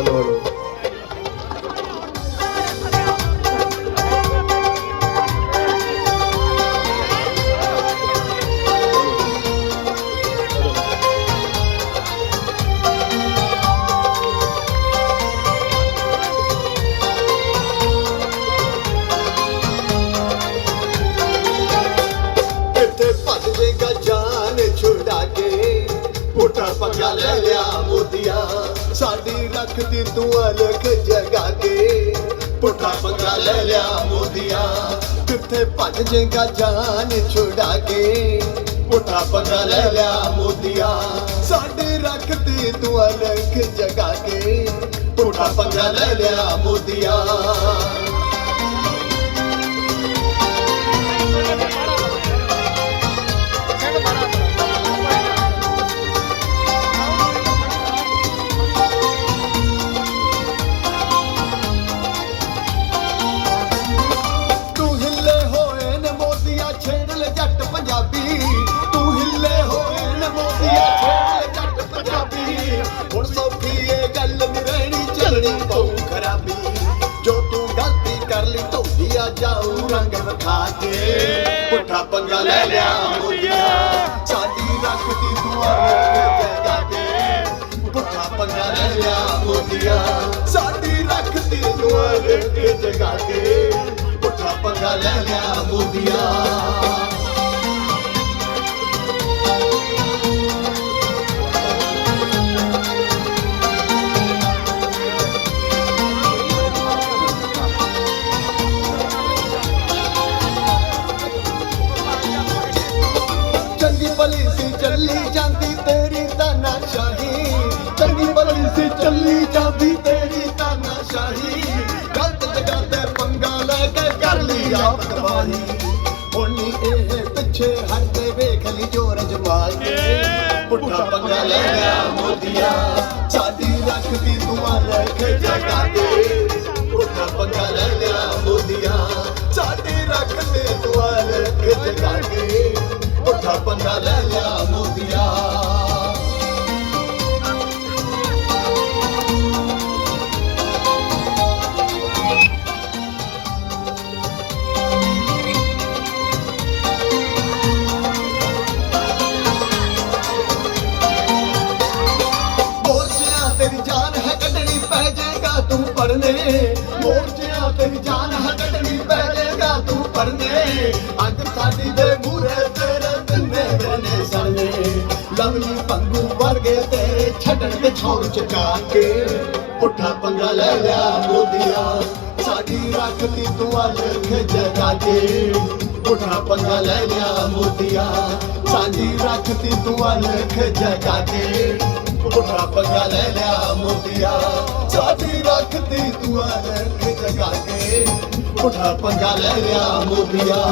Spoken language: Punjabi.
ਹਲੋ ਹਲੋ ਪੋਟਾ ਲੈ ਲਿਆ ਮੋਤੀਆ। ਸਾਡੀ ਰੱਖਦੀ ਤੂੰ ਅਲਖ ਜਗਾ ਕੇ। ਪੋਟਾ ਪੱਗਾ ਲੈ ਲਿਆ ਮੋਤੀਆ। ਕਿੱਥੇ ਭੱਜ ਜਾਏਗਾ ਜਾਨ ਛੁਡਾ ਕੇ। ਪੁੱਠਾ ਪੱਗਾ ਲੈ ਲਿਆ ਮੋਤੀਆ। ਸਾਡੀ ਰੱਖਦੀ ਤੂੰ ਅਲਖ ਜਗਾ ਕੇ। ਪੋਟਾ ਪੱਗਾ ਲੈ ਲਿਆ ਮੋਤੀਆ। ਜੱਟ ਪੰਜਾਬੀ, ਤੂੰ ਹਿੱਲੇ ਹੋਏ ਨੇ ਮੋਤੀਆ ਜੱਟ ਪੰਜਾਬੀ। ਹੁਣ ਸੌਖੀ ਇਹ ਗੱਲ ਨੀ ਚੱਲਣੀ ਪਊ ਖਰਾਬੀ। ਜੋ ਤੂੰ ਗਲਤੀ ਕਰ ਲਈ ਢੋਲੀਆ ਜਾਊ ਰੰਗ ਵਿਖਾ ਕੇ। ਪੁੱਠਾ ਪੰਗਾ ਲੈ ਲਿਆ ਮੋਤੀਆ ਸਾਡੀ ਰੱਖਦੀ ਤੂੰ ਅਲੱਗ ਜਗਾ ਦੇ ਪੁੱਠਾ ਪੰਗਾ ਲੈ ਲਿਆ ਮੋਤੀਆ ਸਾਡੀ ਰੱਖਦੀ ਤੂੰ ਅਲੱਗ ਜਗਾ ਦੇ ਪੁੱਠਾ ਪੰਗਾ ਲੈ ਲਿਆ ਮੋਤੀਆ ਚੰਗੀ ਸੀ, ਚੱਲੀ ਜਾਂਦੀ ਤੇਰੀ ਤਾਨਾਸ਼ਾਹੀ। ਗਲਤ ਜਗ੍ਹਾ ਤੇ ਪੰਗਾ ਲੈ ਕੇ ਕਰ ਲਈ ਆਪ ਤਬਾਹੀ। ਹੁਣ ਇਹ ਪਿੱਛੇ ਹਟਦੇ ਵੇਖ ਲਈ ਜੋਰ ਜਮਾ ਕੇ ਪੁੱਠਾ ਪੰਗਾ ਲੈ ਲਿਆ ਮੋਦੀਆ। ਸਾਡੀ ਰੱਖਦੀ ਤੂੰ ਰੱਖ ਜਗਾ ਤੇ ਪੁੱਠਾ ਪੰਗਾ ਲੈ ਲਿਆ ਮੋਦੀਆ। ਸਾਡੀ ਰੱਖਦੇ ਤੂੰ ਰੱਖ ਜਗਾ ਕੇ ਪੁੱਠਾ ਪੰਗਾ ਲੈ ਲਿਆ ਮੋਦੀਆ। ਜਾਨ ਹੈ ਕੱਢਣੀ ਪੈ ਜਾਏਗਾ, ਤੂੰ ਪਰਨੇ ਮੋਰਚਿਆਂ ਤੇਰੀ ਜਾਨ ਹੈ ਕੱਢਣੀ ਪੈ ਜਾਏਗਾ, ਤੂੰ ਪਰਨੇ ਅੱਗ ਸਾਡੀ ਦੇ ਮੂਰੇ ਤੇਰੇ ਤਿੰਨੇ ਬਨੇ ਸੜਨੇ। ਲਵਲੀ ਪੰਗੂ ਵਰਗੇ ਤੇਰੇ ਛੱਡਣ ਦੇ ਛੌਰ ਚਕਾ ਕੇ ਪੁੱਠਾ ਪੰਗਾ ਲੈ ਲਿਆ ਮੋਦੀਆ ਸਾਡੀ ਰੱਖਤੀ ਤੂੰ ਅਲਖ ਜਗਾ ਕੇ। ਪੁੱਠਾ ਪੰਗਾ ਲੈ ਲਿਆ ਮੋਦੀਆ। ਸਾਡੀ ਰੱਖਤੀ ਤੂੰ ਅਲਖ ਜਗਾ ਕੇ। ਪੁੱਠਾ ਪੰਗਾ ਲੈ ਲਿਆ ਮੋਤੀਆ। ਸਾਡੀ ਰੱਖਤੀ ਤੂੰ ਅਲਖ ਜਗਾ ਕੇ। ਪੁੱਠਾ ਪੰਗਾ ਲੈ ਲਿਆ ਮੋਦੀਆ